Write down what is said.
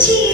cheese.